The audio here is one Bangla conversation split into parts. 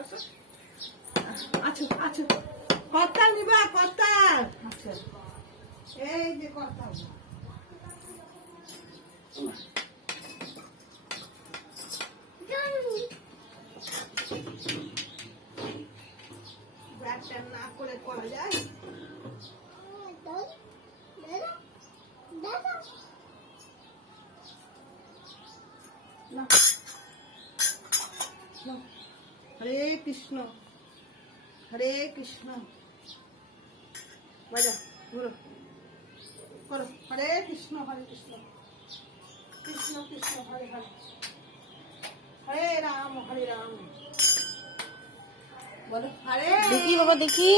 আচ্ছা আচ্ছা করতাল নিবা করতাল। আচ্ছা এই যে করতাল ব্যাটটা না করে করা যায়। হরে কৃষ্ণ হরে কৃষ্ণ বাজা ঘুরো করো হরে কৃষ্ণ কৃষ্ণ কৃষ্ণ হরে হরে হরে রাম বলো হরে দেখি বাবা দেখি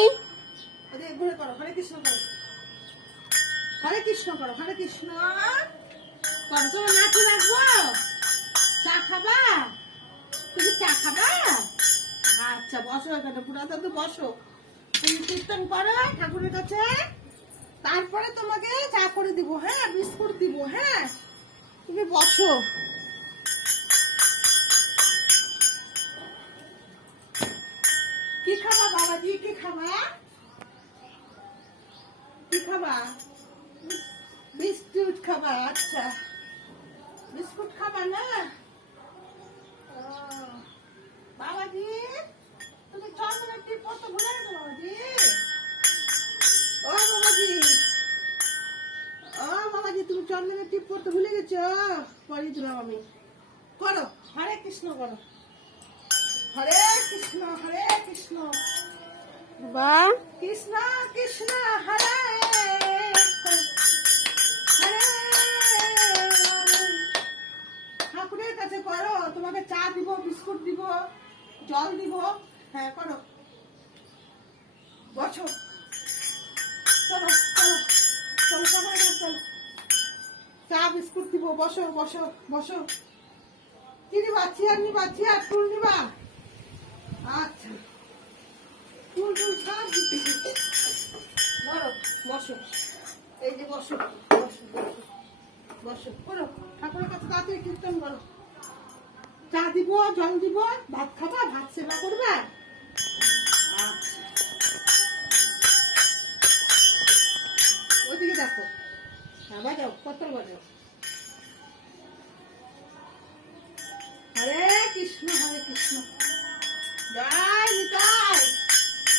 ঘুরে করো হরে কৃষ্ণ করো হরে কৃষ্ণ করো হরে কৃষ্ণ করো। তোমার নাচু রাখবো চা খাবা তুমি চা খাবা? আচ্ছা বসো এখানে পুরাতন তো বসো তুমি কীর্তন করো ঠাকুরের কাছে তারপরে তোমাকে চা করে দিব। হ্যাঁ বিস্কুট দিব। হ্যাঁ তুমি বসো। কি খাবা বাবাজি কি খাবা কি খাবা? বিস্কুট খাবা? আচ্ছা বিস্কুট খাবা না? বাবাজি তুমি চন্দনের টিপ পড়তে ভুলে গেছো বাবাজি? ও বাবাজি তুমি চন্দনের টিপ পড়তে ভুলে গেছো? পড়িয়ে দিলাম আমি। করো হরে কৃষ্ণ করো হরে কৃষ্ণ বাবা কৃষ্ণ কৃষ্ণ হরে হরে ঠাকুরের কাছে করো। তোমাকে চা দিব বিস্কুট দিব জল দিব। হ্যাঁ করো বসো চলো চলো চলো সবাই চলো চা বিস্কুট দিব। বসো বসো বসো। কি নিবা? চেয়ার নিবা? চেয়ার টুল নিবা? আচ্ছা টুল সব বলো বসো এই যে বসো বসো বসো করো ঠাকুরের কাছে তাড়াতাড়ি কীর্তন করো। চা দিব জল দিব ভাত খাবা ভাত সেবা করবা? আচ্ছা ওইদিকে দেখো। হ্যাঁ বাজাও কতল বাজাও। হরে কৃষ্ণ জয় নিতাই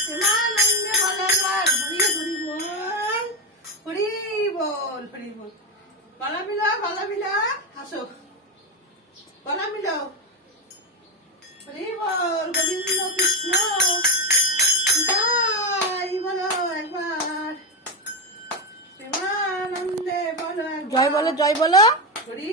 প্রেমানন্দে বলবার হরি হরি বল হরি বল হরি বল। গলা মিলা হাসো গলা মিলাও। হরি বল গোবিন্দ কৃষ্ণ জয় বলো একবার প্রেমানন্দে বলো জয় বলো হরি